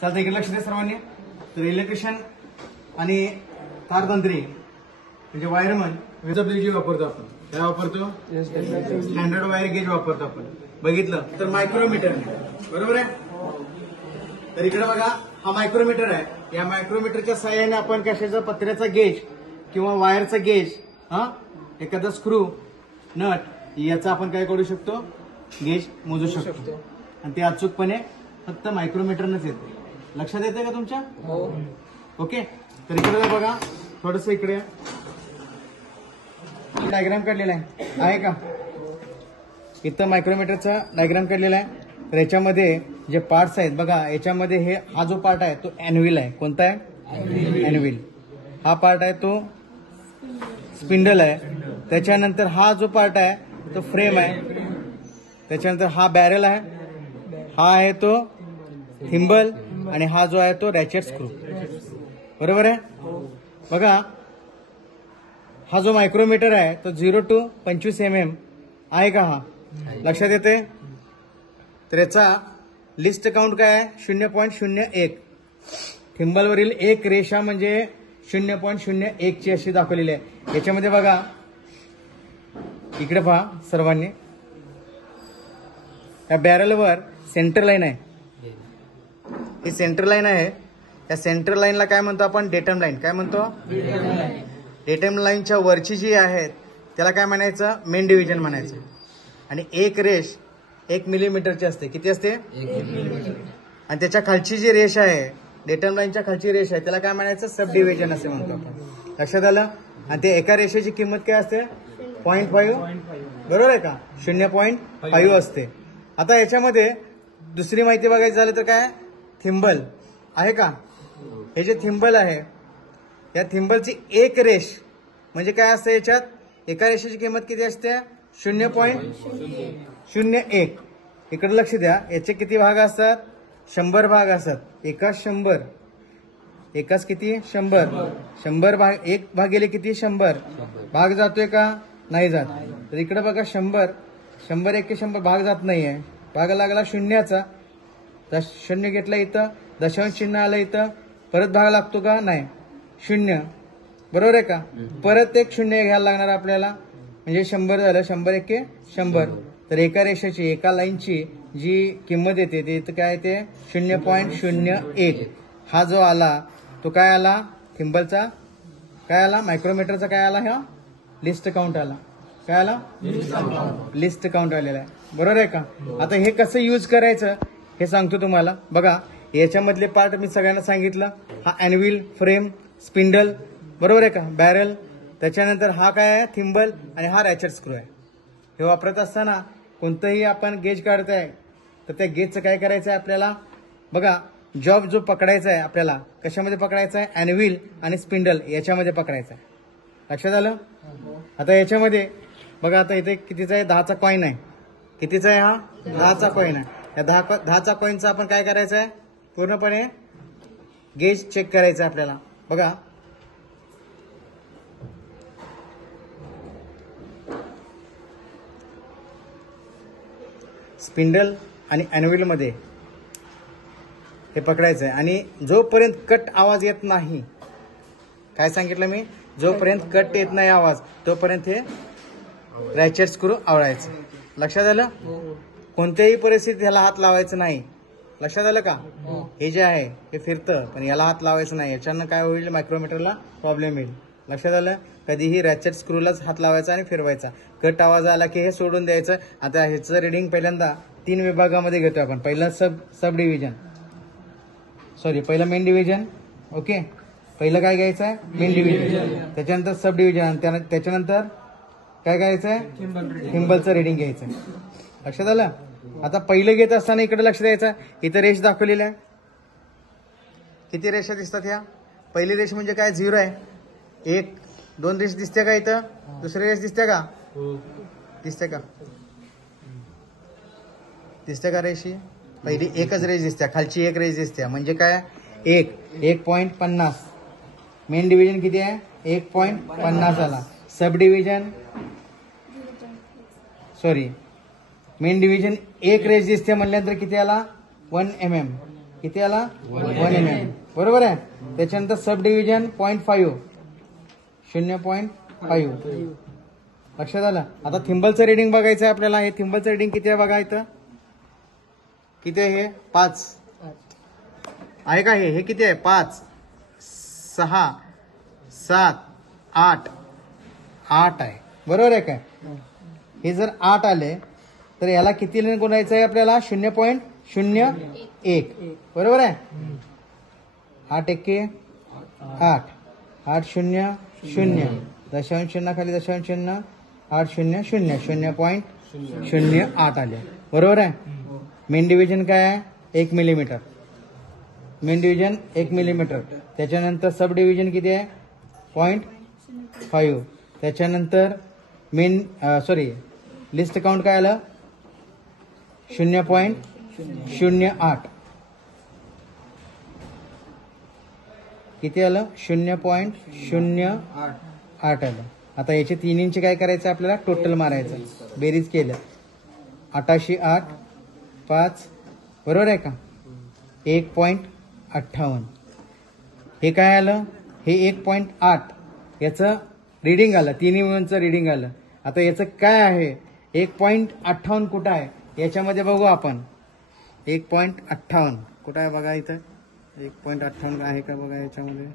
चालतं, इकडे लक्ष द्या सर्वांनी. तर इलेक्ट्रिशियन आणि तारतंत्री म्हणजे वायरमन जी वापरतो आपण, काय वापरतो? स्टँडर्ड वायर गेज वापरतो आपण. बघितलं तर मायक्रोमीटर, बरोबर आहे. तर इकडे बघा, हा मायक्रोमीटर आहे. या मायक्रोमीटरच्या सहाय्याने आपण कशाचा, पत्र्याचा गेज किंवा वायरचा गेज, एखादा स्क्रू, नट याचा आपण काय करू शकतो, गेज मोजू शकतो. आणि ते अचूकपणे फक्त मायक्रोमीटरनच येते. लक्षात येते का तुमच्या? ओके. तर इकडे बघा, थोडस इकडे डायग्राम काढलेला आहे का? इथं मायक्रोमीटरचा डायग्राम काढलेला आहे. तर याच्यामध्ये जे पार्ट्स आहेत बघा, याच्यामध्ये हा जो पार्ट आहे तो अॅन्व्हिल आहे. कोणता आहे? अॅन्व्हिल. हा पार्ट आहे तो स्पिंडल आहे. त्याच्यानंतर हा जो पार्ट आहे तो फ्रेम आहे. त्याच्यानंतर हा बॅरल आहे. हा आहे तो थिंबल. आणि हा जो आहे तो रॅचेट स्क्रू. बरोबर आहे. बघा, हा जो मायक्रोमीटर आहे तो 0 to 25 mm आहे का? हा लक्षात येते. तर याचा लिस्ट काउंट काय आहे? 0.01. थिंबलवरील एक रेषा म्हणजे 0.01 ची अशी दाखवलेली आहे. याच्यामध्ये बघा, इकडे पहा सर्वांनी, या बॅरलवर सेंटर लाईन आहे. ही सेंटर लाईन आहे. या सेंटर लाईनला काय म्हणतो आपण? Datum line. काय म्हणतो? डेटम लाईनच्या वरची जी आहे त्याला काय म्हणायचं? मेन डिव्हिजन म्हणायचं. आणि एक रेष 1 मिलीमीटरची असते. किती असते? 1 मिलीमीटर. आणि त्याच्या खालची जी रेष आहे, डेटम लाईनच्या खालची रेष आहे, त्याला काय म्हणायचं? सब डिव्हिजन असे म्हणतो आपण. लक्षात आलं. आणि ते एका रेषेची किंमत काय असते? 0.5. बरोबर आहे का? 0.5 असते. आता याच्यामध्ये दुसरी माहिती बघायची झाली तर काय? थिंबल आहे का? हे जे थिंबल आहे, या थिंबलची एक रेष म्हणजे काय असते? याच्यात एका रेषेची किंमत किती असते? 0.01. इकडे लक्ष द्या, याचे किती भाग असतात? 100 भाग असतात. एकाच 100. एकाच किती? 100. 100 भाग, एक भाग गेले किती? 100. भाग जातोय का? नाही जात. तर इकडे बघा, 100 100 100 भाग जात नाहीये. भाग लागला शून्याचा. 0 घेतला इथं, दशांश चिन्ह आलं इथं, परत भाग लागतो का? नाही. 0. बरोबर आहे का? परत एक 0 घ्यायला लागणार आपल्याला, म्हणजे 100 झालं. 100 1 100. तर एका रेषेची, एका लाईनची जी किंमत येते ते इथं काय येते? 0.01. हा जो आला तो काय आला? थिंबलचा काय आला? मायक्रोमीटरचा काय आला? हा लिस्ट काउंट आला. काय आला? लिस्ट काउंट आलेला आहे. बरोबर आहे का? आता हे कसं यूज करायचं हे सांगतो तुम्हाला. बघा, याच्यामधले पार्ट मी सगळ्यांना सांगितलं. हा अॅन्व्हिल, फ्रेम, स्पिंडल, बरोबर आहे का? बॅरल. त्याच्यानंतर हा काय आहे? थिंबल. आणि हा रॅचेट स्क्रू आहे. हे वापरत असताना कोणतंही आपण गेज काढताय तर त्या गेजचं काय करायचं आहे आपल्याला? बघा, जॉब जो पकडायचा आहे आपल्याला, कशामध्ये पकडायचा आहे? अॅन्व्हिल आणि स्पिंडल याच्यामध्ये पकडायचा आहे. लक्षात आलं. आता याच्यामध्ये बघा, आता इथे कितीचा आहे? 10चा कॉईन आहे. कितीचा आहे? हा 10चा कॉईन आहे. या 10चा कॉईनचा आपण काय करायचं आहे? पूर्णपणे गेज चेक करायचं आहे आपल्याला. बघा, स्पिंडल आणि अॅन्व्हिल मध्ये हे पकडायचं आहे. आणि जोपर्यंत कट आवाज येत नाही, काय सांगितलं मी? जोपर्यंत कट येत नाही आवाज, तोपर्यंत हे रॅचेट स्क्रू आवळायचं. लक्षात आलं. कोणत्याही परिस्थितीत ह्याला हात लावायचं नाही. लक्षात आलं का? हे जे आहे हे फिरतं, पण याला हात लावायचं नाही. याच्यानं काय होईल? मायक्रोमीटरला प्रॉब्लेम येईल. लक्षात आलं. कधीही रॅचेट स्क्रूलाच हात लावायचा आणि फिरवायचा. कट आवाज आला की हे सोडून द्यायचं. आता ह्याचं रिडिंग पहिल्यांदा 3 विभागामध्ये घेतोय आपण. पहिलं सब डिव्हिजन, सॉरी, पहिलं मेन डिव्हिजन. ओके, पहिलं काय घ्यायचं आहे? Main division. त्याच्यानंतर सब डिव्हिजन. त्याच्यानंतर काय घ्यायचं आहे? थिंबलचं रिडिंग घ्यायचं. लक्षात आलं. आता पहिलं घेत असताना इकडे लक्ष द्यायचं. इथं रेष दाखवलेल्या आहे. किती रेषा दिसतात ह्या? पहिली रेष म्हणजे काय? 0 आहे. 1 2 रेष दिसते का इथं? दुसरी रेष दिसते का? दिसते का? दिसते का रेषी? पहिली एकच रेष दिसते, खालची एक रेष दिसते. म्हणजे काय? 1.50. मेन डिव्हिजन किती आहे? 1.50 आला. सब डिव्हिजन, सॉरी, मेन डिव्हिजन एक रेष दिसते म्हणल्यानंतर किती आला? 1 mm. किती आला 1 mm. बरोबर आहे. त्याच्यानंतर सब डिव्हिजन 0.5 0.5 लक्षात आलं. आता थिंबलचं रिडिंग बघायचं आहे आपल्याला. हे थिंबलचं रिडिंग किती आहे बघा इथं. किती आहे हे 5 आहे का. हे किती आहे 5 6 7 8 8 आहे. बरोबर आहे काय. हे जर 8 आले तर याला किती गुणायचं आहे आपल्याला 0.01. बरोबर आहे. 8 एके 8 8 0 0 दशांश चिन्ह खाली दशांश चिन्ह 8 0 0 0.08 आले. बरोबर आहे. मेन डिव्हिजन काय आहे 1 मिलीमीटर. Main division 1 millimetre. त्याच्यानंतर सब डिव्हिजन किती आहे 0.5. त्याच्यानंतर मेन लिस्ट काउंट काय आलं 0.08. किती आलं 0.08 आलं. आता याचे 3 इंच काय करायचं आपल्याला टोटल मारायचं. बेरीज केलं 8 8 5 बरोबर आहे का 1.58. हे काय आलं हे 1.8 याचं रिडिंग आलं. तिन्ही मिळूनचं रिडिंग आलं. आता याचं काय आहे 1.58 कुठं आहे याच्यामध्ये बघू आपण. 1.58 कुठं आहे बघा इथं. 1.58 आहे का बघा याच्यामध्ये.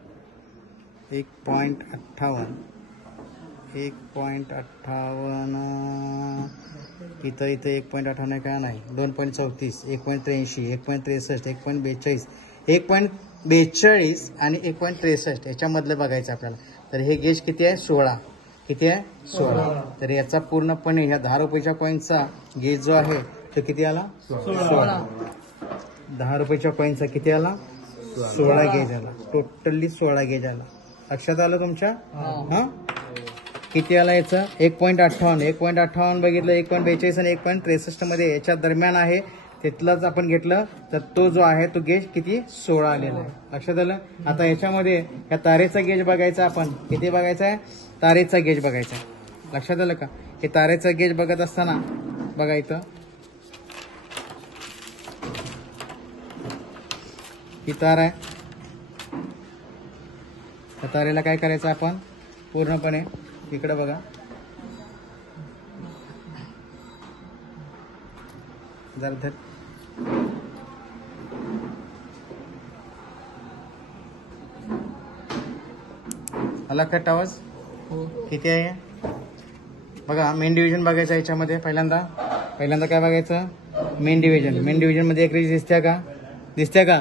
1.58 इथं 1.58 का नाही. 2.34 1.83 1.63 1.42 1.42 आणि 1.63 याच्यामधलं बघायचं आपल्याला. तर हे गेज किती आहे 16. किती आहे 16. तर याचा पूर्णपणे ह्या 10 रुपयाच्या कॉईनचा गेज जो आहे तो किती आला 16. 10 रुपयाच्या कॉईनचा किती आला 16 गेज आला. टोटली 16 गेज आला. लक्षात आलं तुमच्या. हा किती आला याचं 1.58 1.58 बघितलं 1.42 आणि 1.63 मध्ये याच्या दरम्यान आहे. तिथलंच आपण घेतलं तर तो जो आहे तो गेज किती 16 आलेला आहे. लक्षात आलं. आता याच्यामध्ये या तारेचा गेज बघायचा आपण. किती बघायचा आहे तारेचा गेज बघायचा आहे. लक्षात आलं का. हे तारेचा गेज बघत असताना बघा इथं ही तार आहे. त्या तारेला काय करायचं आपण पूर्णपणे इकडे बघा. जरा आला कट आवाज किती आहे बघा. मेन डिव्हिजन बघायचं याच्यामध्ये. पहिल्यांदा काय बघायचं मेन डिव्हिजन. मेन डिव्हिजन मध्ये एक रेज दिसते का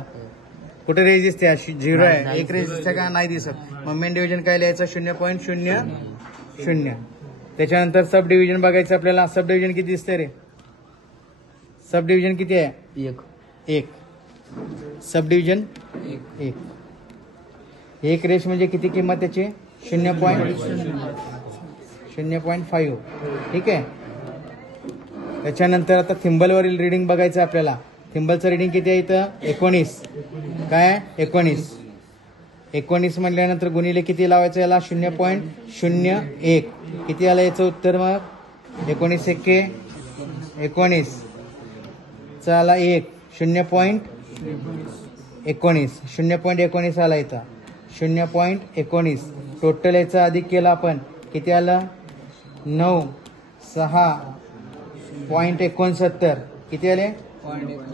कुठे रेज दिसते 0 आहे. एक रेज दिसते का नाही दिसत. मग मेन डिव्हिजन काय लिहायचं 0.00. त्याच्यानंतर सब डिव्हिजन बघायचं आपल्याला. सब डिव्हिजन किती दिसते रे. सब डिव्हिजन किती आहे 1. सब डिव्हिजन 1. एक रेश म्हणजे किती किंमत त्याची 0.5. ठीक आहे. त्याच्यानंतर आता थिंबलवरील रिडिंग बघायचं आपल्याला. थिंबलचं रिडिंग किती आहे इथं 19. काय 19 म्हटल्यानंतर गुणिले किती लावायचं याला 0.01. किती आलं याचं उत्तर मग 19 एके 19 आला 1 0.19 आला इथं 0.19. टोटल याचा अधिक केला आपण किती आलं 9 6.69. किती आले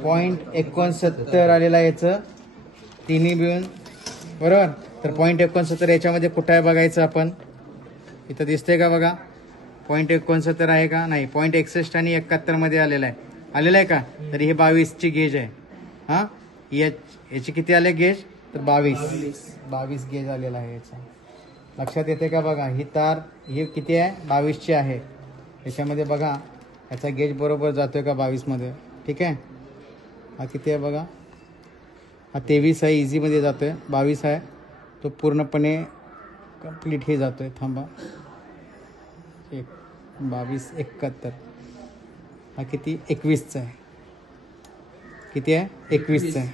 0.69 आलेला याचं तिन्ही मिळून. बरोबर. तर 0.69 याच्यामध्ये कुठं आहे बघायचं आपण. इथं दिसतंय का बघा 0.69 आहे का नाही. 0.61 आणि 71 मध्ये आलेला आहे का. तर ही 22ची गेज आहे. हा याची किती आले गेज तर 22 गेज आलेला आहे याचा. लक्षात येते का बघा. ही तार ही किती आहे 22ची आहे. याच्यामध्ये बघा याचा गेज बरोबर जातोय का 22 मध्ये. ठीक आहे. हा किती आहे बघा. हा 23 आहे. इझीमध्ये जातोय. 22 आहे तो पूर्णपणे कंप्लीट हे जातोय. थांबा 22 71. हा किती 21चा आहे. किती आहे 21चा आहे.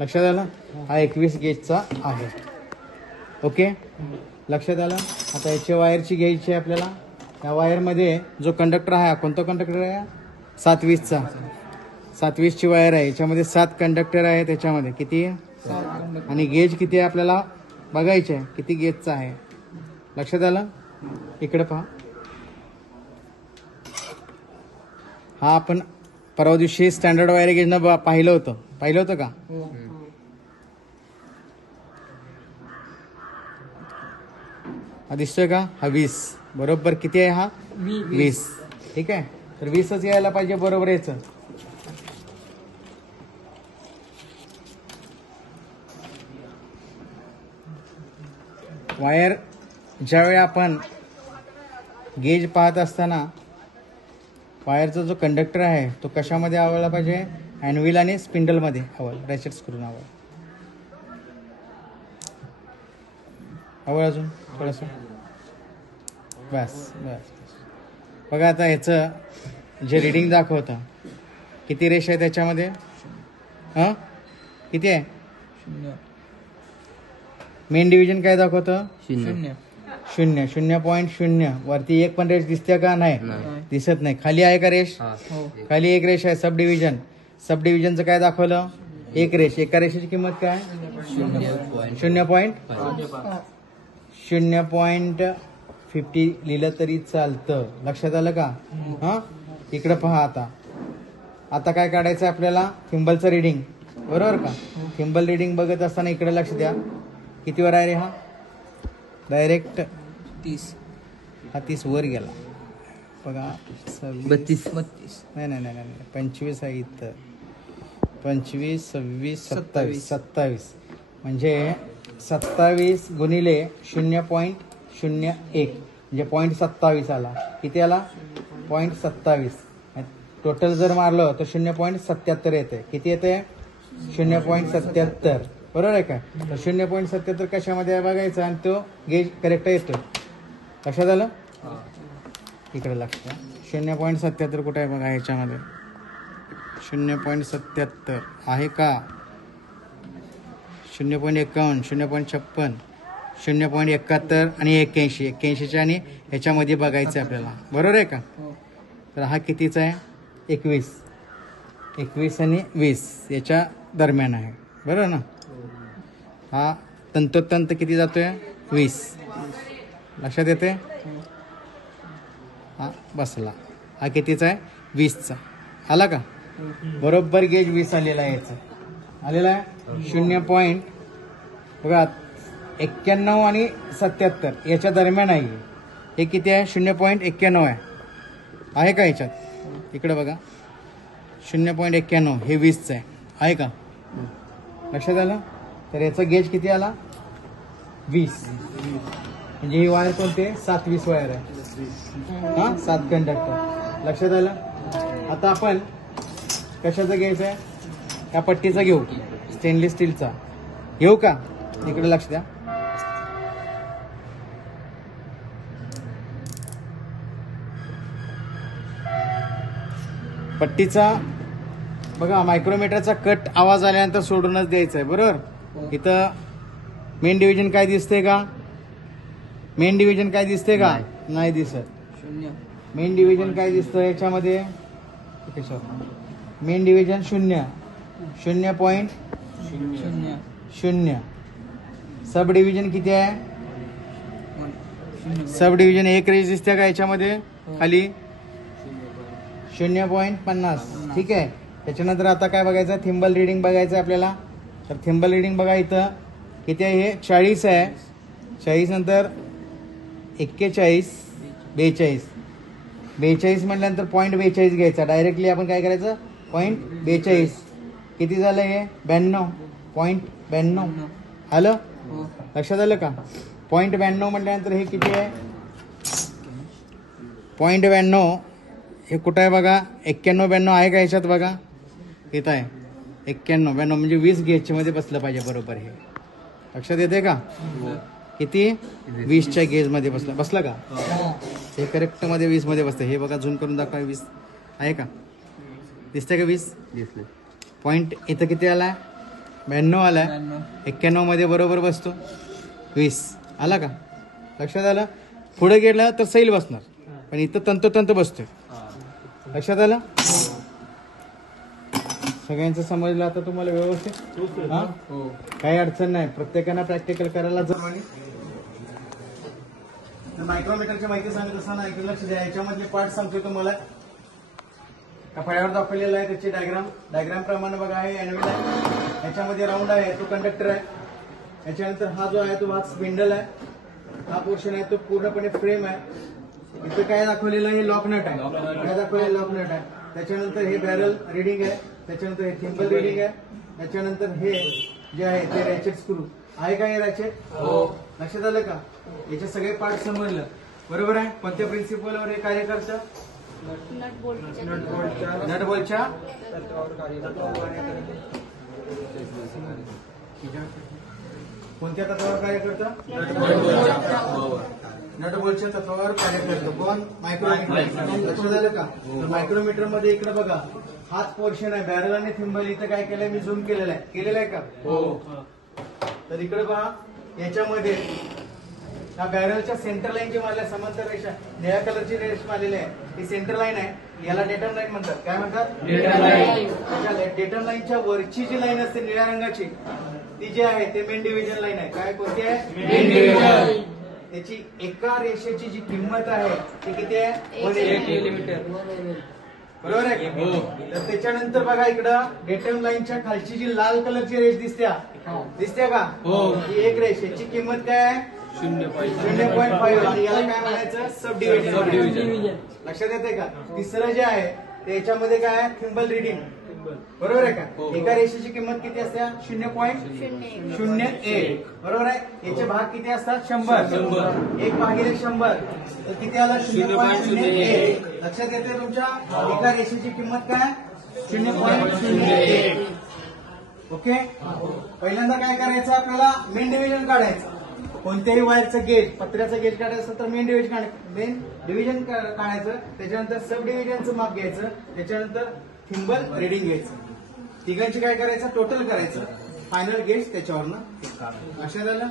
लक्षात आलं. हा 21 गेजचा आहे. ओके लक्षात आलं. आता याची वायरची घ्यायची आहे आपल्याला. या वायरमध्ये जो कंडक्टर आहे कोणता कंडक्टर आहे 720चा. 27 ची वायर आहे, याच्यामध्ये 7 कंडक्टर आहे, त्याच्यामध्ये किती आणि गेज किती आहे आपल्याला बघायचे आहे, किती गेजचा आहे. लक्षात आलं. इकडे पहा, हा आपण परवा दिवशी स्टँडर्ड वायर गेजनं पाहिलं होतं का. हा दिसतोय का, हा 20 बरोबर. किती आहे हा 20. ठीक आहे, तर 20च यायला पाहिजे बरोबर याचं. वायर ज्यावेळी आपण गेज पाहत असताना वायरचा जो कंडक्टर आहे तो कशामध्ये आवडला पाहिजे, अॅनव्हिल आणि स्पिंडलमध्ये आवड, रॅचेट स्क्रून आवड अजून थोडंसं बस. बघा आता ह्याचं जे रिडिंग दाखवतं, किती रेष आहे त्याच्यामध्ये, हां किती आहे. मेन डिव्हिजन काय दाखवतं, 0.0 वरती एक पण रेष दिसते का, नाही दिसत नाही. खाली आहे का रेष, खाली एक रेष आहे. सब डिव्हिजनचं काय दाखवलं, एक रेष. एका रेषेची किंमत काय 0.50 लिहिलं तरी चालतं. लक्षात आलं का. हा इकडे पहा, आता काय काढायचं आपल्याला, थिंबलचं रिडिंग बरोबर का. थिंबल रिडिंग बघत असताना इकडे लक्ष द्या, कितीवर आहे रे हा, डायरेक्ट 30. हा 30 वर गेला बघा. 32 नाही 25 आहे इथं. 25, 26, 27 म्हणजे 27 गुणिले 0.01 म्हणजे 0.27 आला. किती आला 0.27. टोटल जर मारलं तर 0.77 येते. किती येते 0.77 बरोबर आहे का. तर 0.77 कशामध्ये आहे बघायचं आणि तो गेज करेक्ट येतो. लक्षात आलं. इकडे लक्ष द्या, 0.77 कुठे आहे बघा ह्याच्यामध्ये. 0.77 आहे का, 0.51, 0.56, 0.71 आणि 81च्या आणि ह्याच्यामध्ये बघायचं आपल्याला बरोबर आहे का. तर हा कितीचा आहे 21 आणि 20 याच्या दरम्यान आहे बरोबर ना. हा तंतोतंत किती जातोय 20. लक्षात येते. हा बसला. हा कितीचा आहे 20चा. आला का बरोबर. गेज 20 आलेला आहे याचं, आलेला आहे. 0. बघा 91 आणि 77 याच्या दरम्यान आहे. हे किती आहे 0.91 आहे का याच्यात. इकडे बघा 0.91 हे 20चं आहे का. लक्षात आलं. तर याचा गेज किती आला 20. म्हणजे ही वायर कोणते 7-20 वायर आहे. हा 7 कंडक्टर. लक्षात आलं. आता आपण कशाचा घ्यायचं आहे, या पट्टीचा घेऊ, स्टेनलेस स्टीलचा घेऊ का. इकडे लक्ष द्या. पट्टीचा बघा मायक्रोमीटरचा कट आवाज आल्यानंतर सोडूनच द्यायचा आहे बरोबर. इथं मेन डिव्हिजन काय दिसते का, मेन डिव्हिजन काय दिसते का, नाही दिसत. मेन डिव्हिजन काय दिसतं याच्यामध्ये, मेन डिव्हिजन 0.0. सब डिव्हिजन किती आहे, सब डिव्हिजन एक रेष दिसते का याच्यामध्ये खाली 0.50. ठीक आहे. त्याच्यानंतर आता काय बघायचं, थिंबल रिडिंग बघायचं आपल्याला. तर थिंबल रिडिंग बघा इथं किती आहे, हे 40 आहे. 40 नंतर 41, 42 म्हटल्यानंतर 0.42 घ्यायचा. डायरेक्टली आपण काय करायचं 0.42. किती झालं हे 92.92 आलं. लक्षात आलं का. 0.92 म्हटल्यानंतर हे किती आहे 0.92. हे कुठं आहे बघा 91-92 आहे का याच्यात बघा. इथं आहे 91-92 म्हणजे 20 गेजच्या मध्ये बसलं पाहिजे बरोबर. हे लक्षात येते का. किती 20च्या गेज मध्ये बसलं का. हे करेक्ट मध्ये 20 मध्ये बसतं. हे बघा झूम करून दाखवा 20 आहे का, दिसतंय का 20 दिसले. पॉईंट इथं किती आला 92 आलाय. 91 मध्ये बरोबर बसतो 20 आला का. लक्षात आलं. पुढे गेला तर सैल बसणार पण इथं तंतोतंत बसतोय. लक्षात आलं. सगळ्यांचं समजलं आता तुम्हाला व्यवस्थित? हा, काही अडचण नाही. प्रत्येकानं प्रॅक्टिकल करायला जमणी. मायक्रोमीटरची माहिती सांगत असताना ऐकून लक्ष द्या. याच्यामधले पार्ट सांगतोय तुम्हाला. फळ्यावर दाखवलेला आहे त्याची डायग्राम प्रमाणे बघा. आहे एनव्हिल आहे, याच्यामध्ये राऊंड आहे, तो कंडक्टर आहे. याच्यानंतर हा जो आहे तो भाग स्पिंडल आहे. हा पोर्शन आहे तो पूर्णपणे फ्रेम आहे. इथे काय दाखवलेलं आहे? लॉक नट आहे. काय दाखवलेलं? लॉक नट आहे. त्याच्यानंतर हे बॅरल रिडिंग आहे. त्याच्यानंतर हे थिम्बल रिडिंग आहे. त्याच्यानंतर हे जे आहे ते रॅचेट स्क्रू आहे. का हे रॅचेट? लक्षात आलं का? याचे सगळे पार्ट समजलं बरोबर आहे. कोणत्या प्रिन्सिपलवर हे कार्य करतं? नट बोल्टच्या कोणत्या तत्वावर कार्य करतं? नट बोल्टच्या तत्वावर कार्य करतं. कोण? मायक्रोमीटर. लक्षात आलं का? मायक्रोमीटर मध्ये इकडे बघा हाच पोर्शन आहे. बॅरल आणि थिम्बल इथं काय केलंय? मी झूम केलेलं आहे. केलेलं आहे का? तर इकडे पहा, याच्यामध्ये हा बॅरलच्या सेंटर लाईन जी मारल्या समांतर रेषा निळ्या कलरची रेष मारलेली आहे, ही सेंटर लाईन आहे. याला डेटम लाईन म्हणतात. काय म्हणतात? डेटम लाईनच्या वरची जी लाईन असते निळ्या रंगाची ती जी आहे ते मेन डिव्हिजन लाईन आहे. काय? कोणती आहे? Main division. त्याची एका रेषेची जी किंमत आहे ती किती आहे? 180 मिलीमीटर. बरोबर आहे? तर त्याच्यानंतर बघा इकडं डेटम लाईनच्या खालची जी लाल कलरची रेष दिसते का? ही एक रेष, याची किंमत काय आहे? 0.5. आणि याला काय म्हणायचं? सब डिव्हिजन. लक्षात येते का? तिसरं जे आहे त्याच्यामध्ये काय आहे? Thimble reading. बरोबर आहे का? एका रेषेची किंमत किती असते? 0.01. बरोबर आहे. याचे भाग किती असतात? 100. 1/100 तर किती आला? 0.01. लक्षात येते तुमच्या? एका रेषेची किंमत काय? 0.01. ओके. पहिल्यांदा काय करायचं? आपल्याला मेन डिव्हिजन काढायचं. कोणत्याही वायरचं गेज, पत्र्याचं गेज काढायचं तर मेन डिव्हिजन काढायचं. त्याच्यानंतर सब डिव्हिजनचं माप घ्यायचं. त्याच्यानंतर थिम्बल रिडिंग घ्यायचं. तिघांची काय करायचं? टोटल करायचं. फायनल गेज त्याच्यावरनं. लक्षात आलं?